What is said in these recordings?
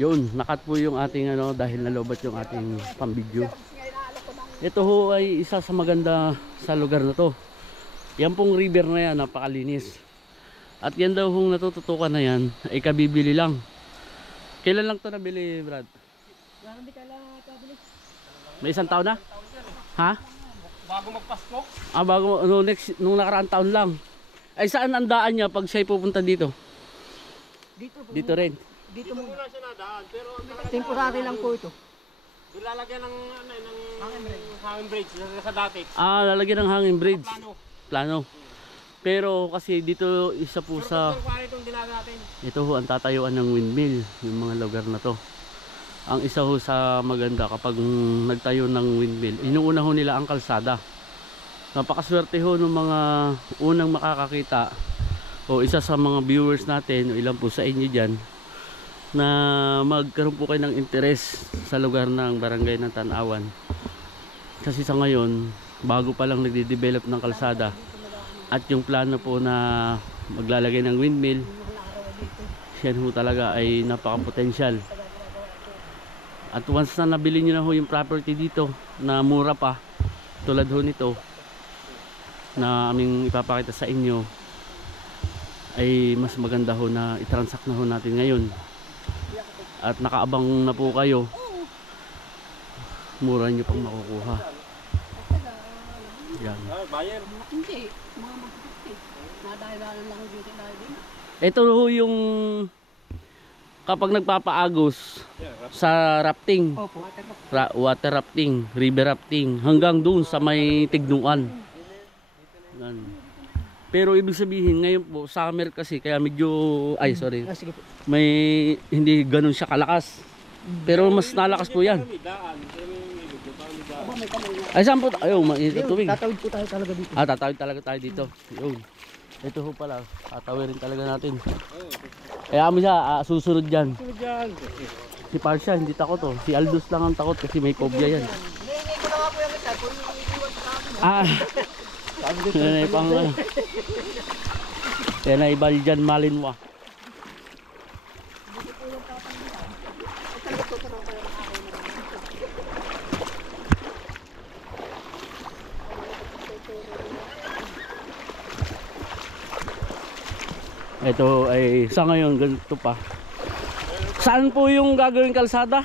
Yun, nakat po yung ating ano dahil nalobat yung ating pambidyo. Ito ho ay isa sa maganda sa lugar na to. Yan pong river na yan, napakalinis. At yan daw kung natututukan na yan, ay kabibili lang. Kailan lang to nabili, Brad? May isang taon na? Ha? Bago magpasko? Ah, bago, no, next, nung nakaraang taon lang. Ay saan ang daan niya pag siya'y pupunta dito? Dito rin. Dito muna siya nadaan, pero Temporary lang po ito. lalagyan ng hanging bridge sa dati. Ah, lalagyan ng hanging bridge. Plano. Plano. Pero kasi dito isa po sa Itong dinaga natin. ito ho ang tatayuan ng windmill, yung mga lugar na to. Ang isa ho sa maganda kapag nagtayo ng windmill, inuuna ho nila ang kalsada. Napakaswerte ho ng mga unang makakakita o isa sa mga viewers natin o ilan po sa inyo dyan na magkaroon po kayo ng interes sa lugar ng barangay ng Tanawan. Kasi sa ngayon, bago pa lang nagde-develop ng kalsada at yung plano po na maglalagay ng windmill, yan ho talaga ay napaka-potential. At once na nabili nyo na ho yung property dito na mura pa, tulad ho nito na aming ipapakita sa inyo, ay mas maganda ho na i-transact na ho natin ngayon. At nakaabang na po kayo, mura nyo pang makukuha. Yan. Bayan. Hindi, mga magpapit. Nadahilalan lang dito dahil din. Ito ho yung kapag nagpapaagos sa rafting, Opo. water rafting, river rafting, hanggang doon sa may Tignuan. Yan. Pero ibig sabihin ngayon po summer kasi kaya medyo sorry. Sige po. May hindi ganoon siya kalakas. Pero mas nalakas po 'yan. Ay saan po? Ayaw, mainit na tubig. Tatawid po tayo talaga dito. Ah, tatawid talaga tayo dito. Yun. Ito ho pala, tatawirin talaga natin. Kaya mo siya, susunod dyan. Si Parsha, hindi takot oh. Si Aldous lang ang takot kasi may phobia yan. Hindi ko na nga po yung isa. Kung iiwan sa akin. Ah! Yan ay pang... Yan ay Baljan Malinwa. Ito ay sa ngayon ganito pa. Saan po yung gagawing kalsada?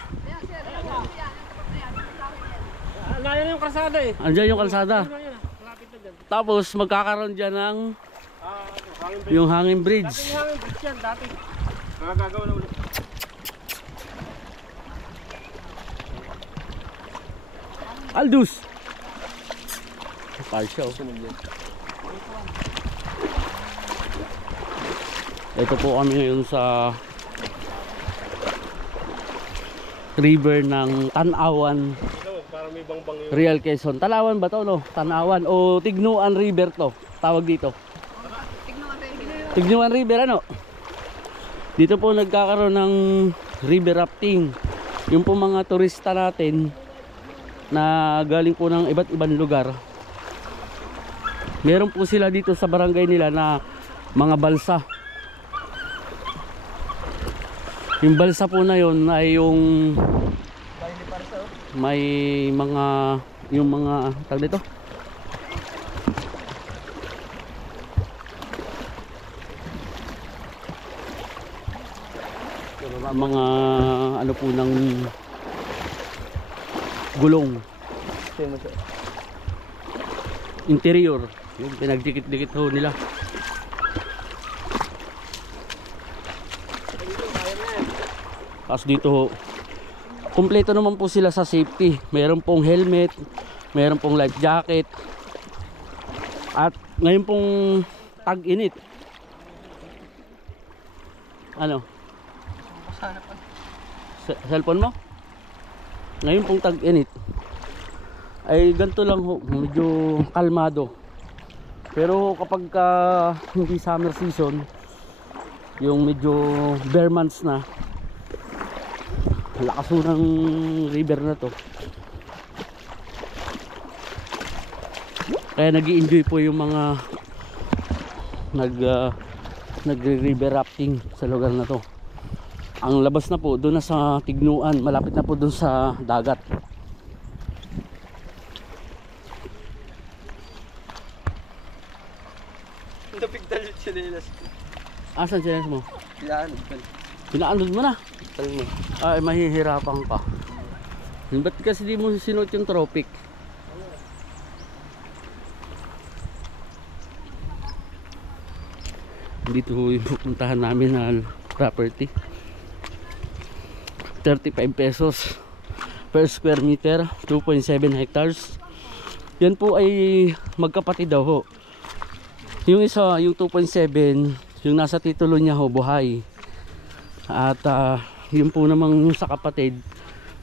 Nandiyan yung kalsada eh. Andiyan yung kalsada. Malapit na dyan. Tapos magkakaroon dyan ng Hanging bridge. yung hanging bridge. Dati yung hanging bridge yan, dati. Gagawa na ulit. Aldous! Parsha oh. Ito po kami ngayon sa river ng Tanawan, Parang may bangbang yun. Real Quezon. Talawan ba to no? Tanawan o Tignuan River to. Tawag dito. Tignuan River ano? Dito po nagkakaroon ng river rafting. Yung po mga turista natin na galing po ng iba't ibang lugar. Meron po sila dito sa barangay nila na mga balsa. Yung balsa po na yun ay yung may mga yung mga tag dito mga ano po ng gulong interior yung pinagdikit-dikit ho nila. Tapos dito ho, kumpleto naman po sila sa safety. Meron pong helmet, meron pong life jacket. At ngayon pong tag-init. Ano? Cellphone mo? Ngayon pong tag-init ay ganito lang ho, medyo kalmado. Pero kapag hindi summer season, yung medyo bare months na, lakas ng river na to. Kaya nag-i-enjoy po yung mga nagre-river rafting sa lugar na to. Ang labas na po doon na sa Tignuan, malapit na po doon sa dagat. Napigdal yung chinelas. Asan siya mo? Yan. Pinaanod mo na. Talin mo. Ay, mahihirapan ka. Ba't kasi di mo sinuot yung tropic? Dito yung pupuntahan namin na property. 35 pesos per square meter, 2.7 hectares. Yan po ay magkapatid daw ho. Yung isa, yung 2.7, yung nasa titulo niya ho, buhay. At yun po namang sa kapatid,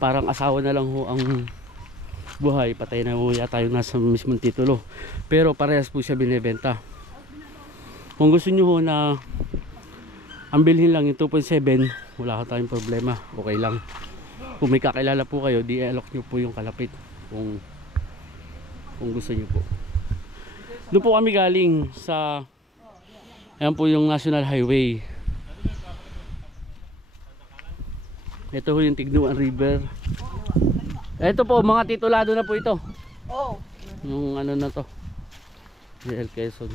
parang asawa na lang ho ang buhay. Patay na ho yata yung nasa mismong titulo. Pero parehas po siya binebenta. Kung gusto nyo ho na ang bilhin lang yung 2.7, wala ka tayong problema, okay lang. Kung may kakilala po kayo, di-alok nyo po yung kalapit kung gusto nyo po. Doon po kami galing sa, ayan po yung National Highway. Ito po yung Tignuan River. Ito po, mga titulado na po ito. Oo. Yung ano na to, JL Quezon.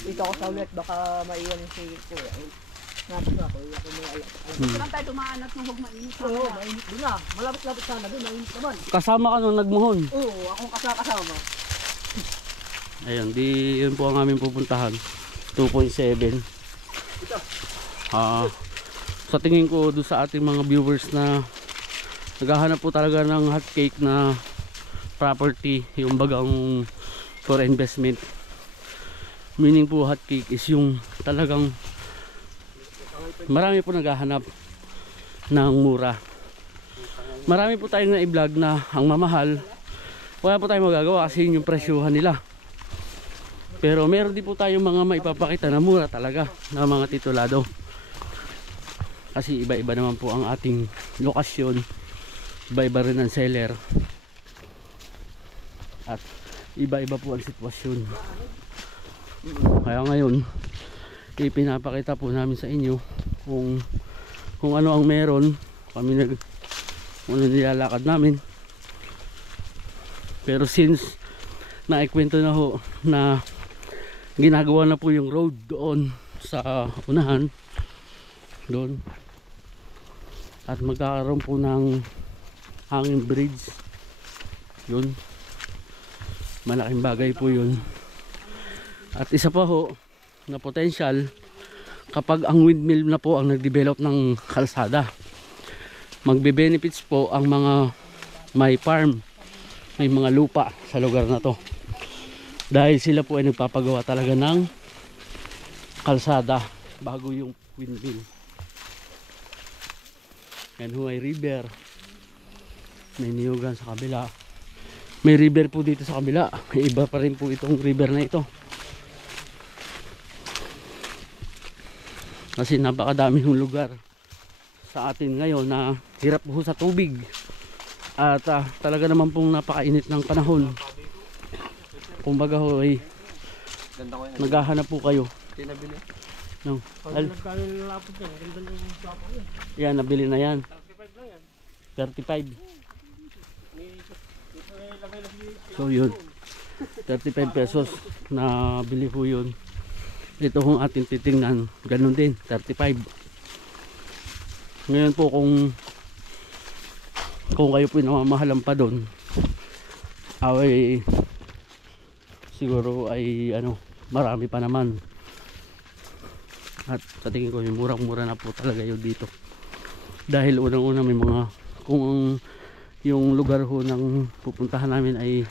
Dito ako sa ulit, baka maiwan yung si Kuya. Napos ako, ako may alam. Saan tayo tumaan at huwag mainit? Oo, mainit din na. Malapit-lapit sana doon, mainit naman. Kasama ka nung nagmuhon. Oo, akong kasama. Ayun, di yun po ang aming pupuntahan. 2.7. Sa tingin ko doon sa ating mga viewers na naghahanap po talaga ng hot cake na property, yung bagang for investment. Meaning po hot cake is yung talagang marami po naghahanap ng mura. Marami po tayong na-vlog na ang mamahal. Wala po tayong magagawa kasi yun yung presyuhan nila. Pero meron din po tayong mga maipapakita na mura talaga na mga titulado. Kasi iba-iba naman po ang ating lokasyon. Iba-iba rin ang seller. At iba-iba po ang sitwasyon. Kaya ngayon ipinapakita po namin sa inyo kung ano ang meron. Kami ano nilalakad namin. Pero since naikwento na ho na ginagawa na po yung road doon sa unahan doon, at magkakaroon po ng hanging bridge, yun, malaking bagay po yun. At isa pa ho na potential, kapag ang windmill na po ang nagdevelop ng kalsada, magbe-benefits po ang mga may farm, may mga lupa sa lugar na to, dahil sila po ay nagpapagawa talaga ng kalsada bago yung windmill. Yan ho ay river, may niyugan sa kabila, may river po dito sa kabila, iba pa rin po itong river na ito. Kasi napakadami ng lugar sa atin ngayon na hirap po sa tubig. At talaga naman pong napakainit ng panahon. Kumbaga ho ay naghahanap po kayo. No. Yan, nabili na yan. 35. So yun, 35 pesos na bili po yun. Ito kung ating titingnan, ganun din, 35. Ngayon po kung kayo po namamahalan pa doon, ay siguro ay ano, marami pa naman. At sa tingin ko yung murang-mura na po talaga yun dito. Dahil unang-una may mga, kung yung lugar ho ng pupuntahan namin ay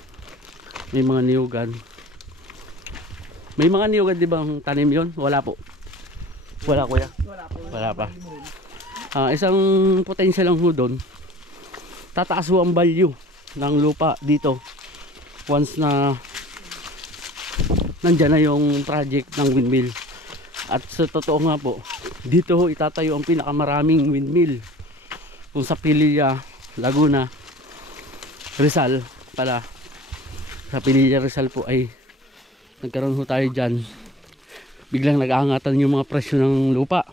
may mga niyugan. May mga niyugan di ba ang tanim yon? Wala po. Wala kuya? Wala pa. Isang potential lang ho doon. Tataas ho ang value ng lupa dito once na nandyan na yung project ng windmill. At sa totoo nga po, dito ho itatayo ang pinakamaraming windmill. Kung sa Pililla, Laguna, Rizal pala. Sa Pililla, Rizal po ay nagkaroon ho tayo dyan, biglang nag-aangatan yung mga presyo ng lupa.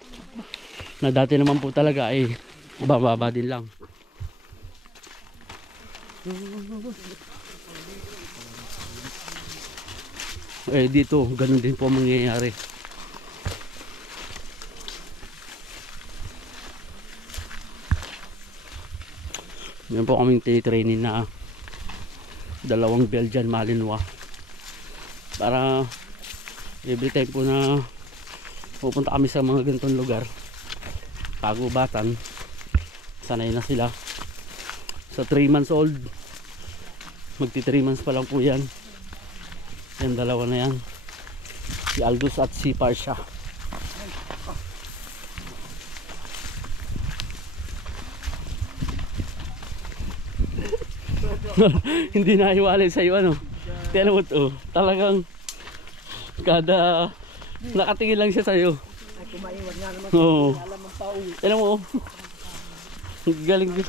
Na dati naman po talaga ay bababa din lang. Eh dito, ganun din po mangyayari. Yan po kaming training na dalawang Belgian Malinois. Para every time po na pupunta kami sa mga ganitong lugar, kagubatan, sanay na sila. Sa 3 months old, magti 3 months pa lang po yan. Yan dalawa na yan, si Aldous at si Parsha. Hindi na iwalay sa iyo ano. Tignan mo to, talagang kada nakatingin lang siya sa iyo. Ay, kumaiwan nga naman. Oo. Alam ang tao. Tignan mo. Galing din.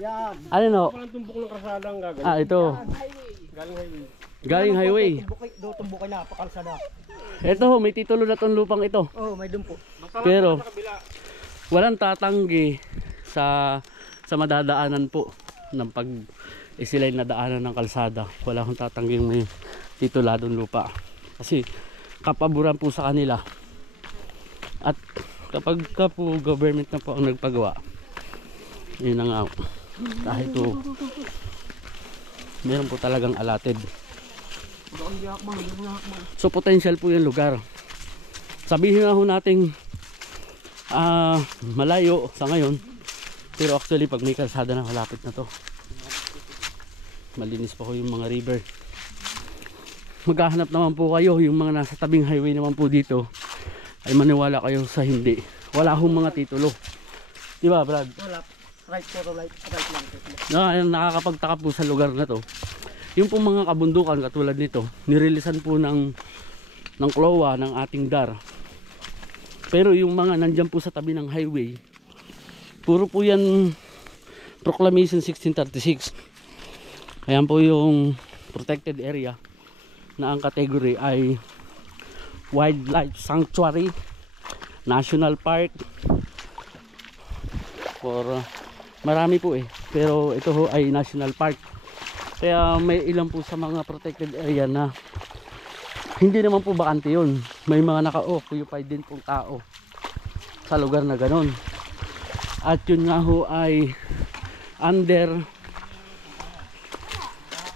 Yan. Ano no? Parang tumbok ng kasada ang gagawin. Ah, ito. Galing highway. Galing highway. Tumbukay na, pakalsada. Ito, may titulo na tong lupang ito. Oh, may dumpo. Pero Sa kabila. walang tatanggi sa madadaanan po ng pag isilay na daanan ng kalsada. Wala akong tatangging may tituladong lupa. Kasi kapaboran po sa kanila. At kapag ka po government na po ang nagpagawa, yun na nga. Kahit po meron po talagang allotted. So potential po yung lugar. Sabihin na ho natin malayo sa ngayon, pero actually pag may kalsada na malapit na to, malinis pa ho yung mga river. Maghahanap naman po kayo, yung mga nasa tabing highway naman po dito, ay maniwala kayo sa hindi, wala hong mga titulo, diba Brad? Wala. Right lang. Nakakapagtaka po sa lugar na to, yung pong mga kabundukan katulad nito, nirilisan po ng CLOA, ng ating DAR. Pero yung mga nandyan po sa tabi ng highway, puro po yan Proclamation 1636. Ayan po yung protected area na ang category ay Wildlife Sanctuary, National Park, or marami po eh, pero ito ho ay National Park. Kaya may ilan po sa mga protected area na hindi naman po bakante yun. May mga naka-occupy din pong tao sa lugar na ganon. At yun nga ho ay under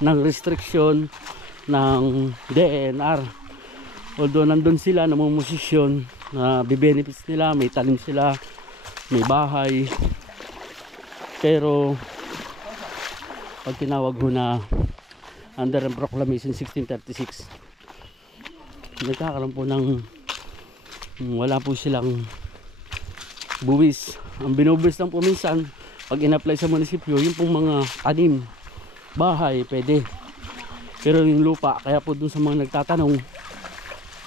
ng restriction ng DENR. Although nandun sila, namumosisyon na bibenefits nila, may tanim sila, may bahay. Pero pag tinawag ho na under ang Proclamation 1636, nagkakaroon po ng wala po silang buwis. Ang binubuwis lang po minsan pag in-apply sa munisipyo, yung pong mga tanim, bahay, pwede. Pero yung lupa, kaya po dun sa mga nagtatanong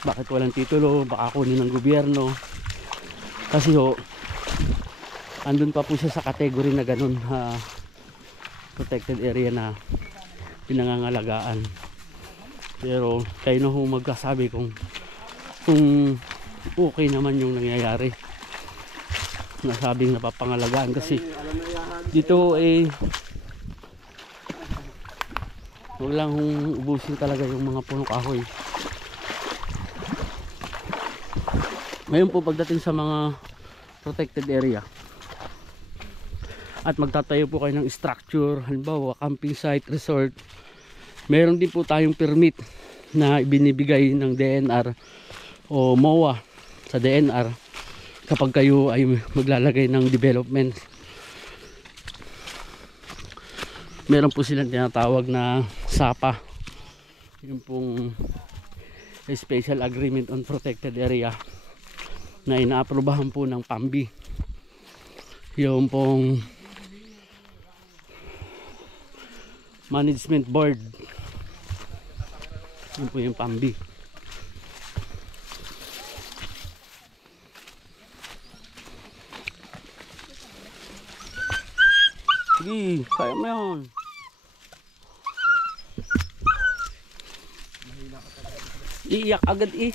bakit walang titulo, baka kunin ng gobyerno, kasi ho andun pa po siya sa category na ganun, protected area na pinangangalagaan. Pero kayo na ho magkasabi kung okay naman yung nangyayari, nasabing napapangalagaan. Kasi dito eh huwag lang ubusin talaga yung mga puno kahoy. Ngayon po pagdating sa mga protected area at magtatayo po kayo ng structure, halimbawa camping site, resort, meron din po tayong permit na ibinibigay ng DENR o MOA sa DENR kapag kayo ay maglalagay ng development. Meron po silang tinatawag na SAPA, yung pong Special Agreement on Protected Area, na inaaprobahan po ng PAMBI, yung pong Management Board. Yun po yung PAMBI. Sige, kaya mo yun. Iiyak agad eh.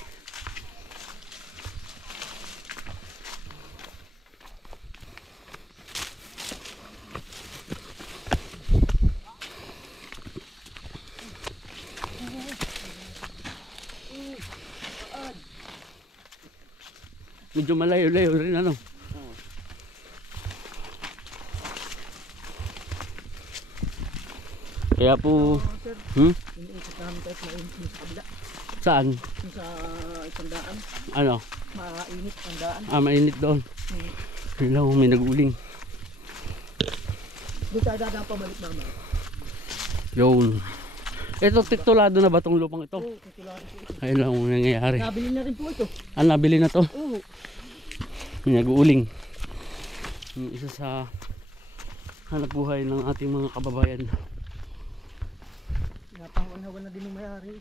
Medyo malayo-layo rin ano. Kaya po, Sir, hmm? iniikot namin kahit mainit yung sa kabila. Saan? Yung sa isang daan, Ano? mainit ang daan. Mainit doon. Yun lang, may nag-uling. Doon tayo dadaan pabalik naman. Yun. Ito, titulado na ba itong lupang ito? Oo, tutulad po ito. Ayun lang ang nangyayari. Nabili na rin po ito. Nabili na to. Oo. May nag-uuling. Yung isa sa hanap buhay ng ating mga kababayan. Napangunawan na din yung mayari.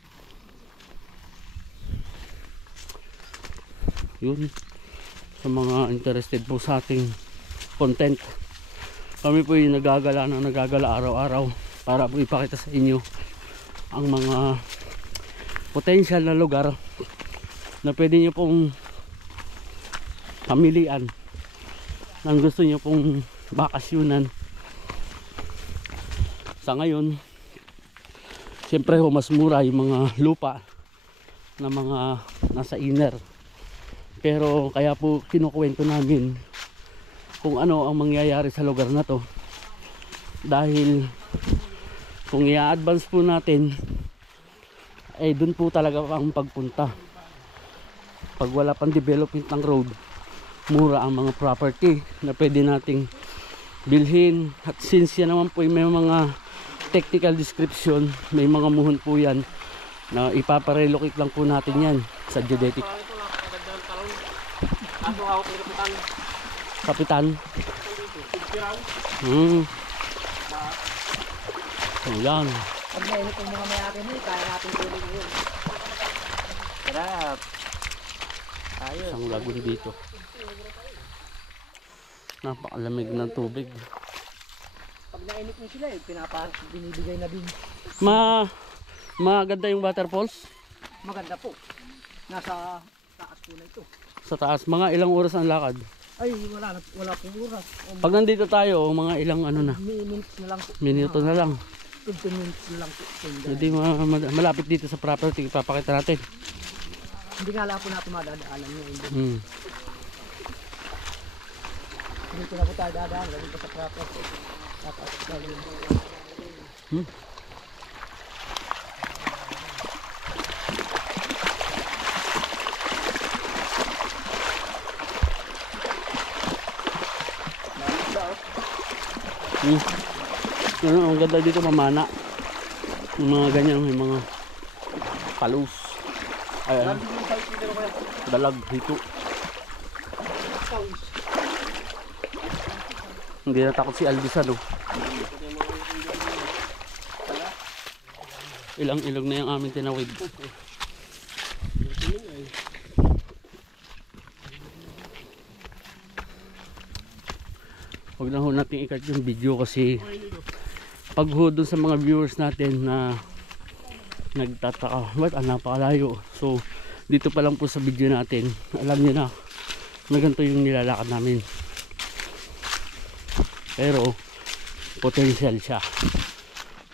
Yun. Sa mga interested po sa ating content. Kami po yung nagagala araw-araw para po ipakita sa inyo ang mga potential na lugar na pwede nyo pong pamilian nang gusto nyo pong bakasyunan. Sa ngayon, siyempre mas mura yung mga lupa na mga nasa inner. Pero kaya po kinukwento namin kung ano ang mangyayari sa lugar na to. Dahil kung i-advance po natin, ay dun po talaga ang pagpunta. Pag wala pang development ng road, mura ang mga property na pwede nating bilhin. At since yan naman po may mga technical description, may mga muhon po yan na ipaparelocate lang po natin yan sa geodetic. Ito, napakaganda ng talong. Kaso hawak ng kapitan. Kapitan. Piraw. Ayan. Pag mainit ang mga mayari mo, kaya natin tuloy yun. Sarap. Ayos. Isang lagoon dito. Napakalamig ng tubig. Pag nainit mo sila, binibigay na din. Maganda yung waterfalls Maganda po. Nasa taas po na ito. sa taas. Mga ilang oras ang lakad. Ay, wala pong oras. Pag nandito tayo, mga ilang ano na, Minutes na lang po. minuto na lang. 15 minutes na lang po. Hindi malapit dito sa property. Ipapakita natin. Hindi nga lang po natin madadaanan ngayon. Hmm. Dito na po tayo dadaan. Galing pa sa property. Tapos galing. Ano, ang ganda dito mamana. Yung mga ganyan, may mga palus. Ay, ano, dalag dito. Hindi natakot si Albisan, oh. Ilang ilog na yung aming tinawid. Huwag na ho natin ikat yung video kasi pag ho dun sa mga viewers natin na nagtataka, ba't napakalayo? So dito pa lang po sa video natin, alam nyo na ganito yung nilalakad namin. Pero potential siya.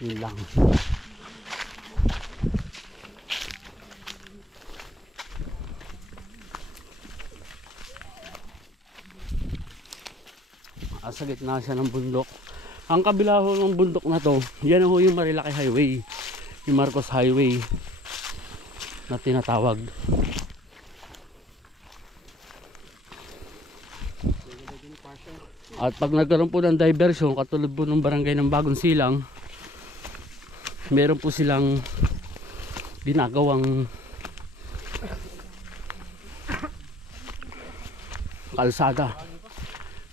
Yun lang. Sa gitna siya ng bundok. Ang kabila ho ng bundok na to, yan ho yung Marilaki Highway, yung Marcos Highway na tinatawag. At pag nagkaroon po ng diversion, katulad po ng barangay ng Bagong Silang, meron po silang ginagawang kalsada.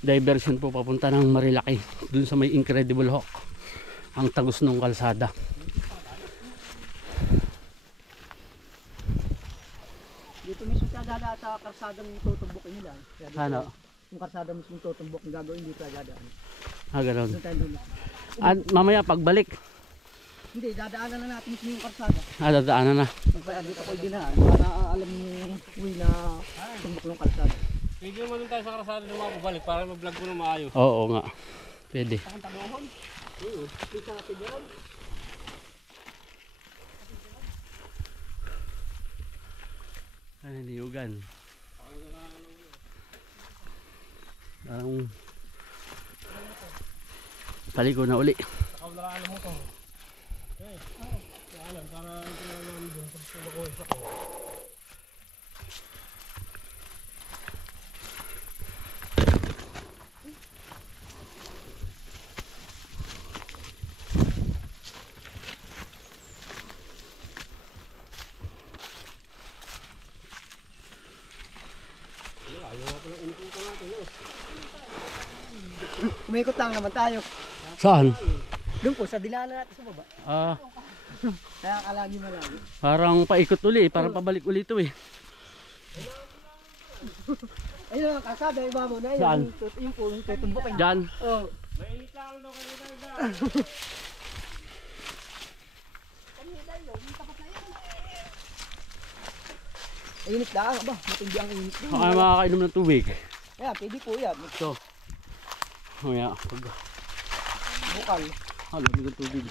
Diversion po papunta ng Marilaki dun sa may Incredible Hawk ang tagos ng kalsada. Dito mismo tayo dadaan sa kalsadang tutumbukin nila. Kaya dito, Ano? yung kalsada mismo tutumbok ang gagawin dito tayo dadaan. Gano'n. Doon tayo dulo. At mamaya pagbalik, Hindi, dadaanan na natin mismo yung kalsada. dadaanan na. Magpaya dito ko dinaan para alam yung uwi na tumbok ng kalsada. Pwede naman tayo sa karasada na mapabalik para mag-vlog ko na maayos. Oo nga. Pwede. Ang tagohon. Kita natin yan. Ano niyugan? Parang paligo na uli. Nakawala mo to. Okay. Alam, para ito na naman doon pag sumakuha sa ko. Umikot lang naman tayo. Saan? Doon po, sa dinaanan natin sa baba. Ah, Kaya kalagi malagi. parang paikot uli, parang pabalik uli ito eh. Ayun ang kasada, iba mo na yun. Saan? Yung po, yung tutumbukin. Diyan. Oh. Mainit lang daw kanina daw. Init lang, aba, matindi ang init. Baka makakainom ng tubig. Kaya, pwede po yan. Ito. Mamaya, pag Bukal. halamig ng tubig.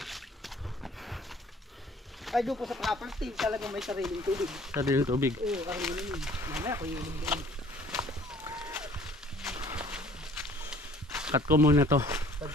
Ay, doon po sa property, talagang may sariling tubig. Sarili ng tubig. Oo, karili yun. Mamaya, kung yun doon. Cut ko muna to. Pag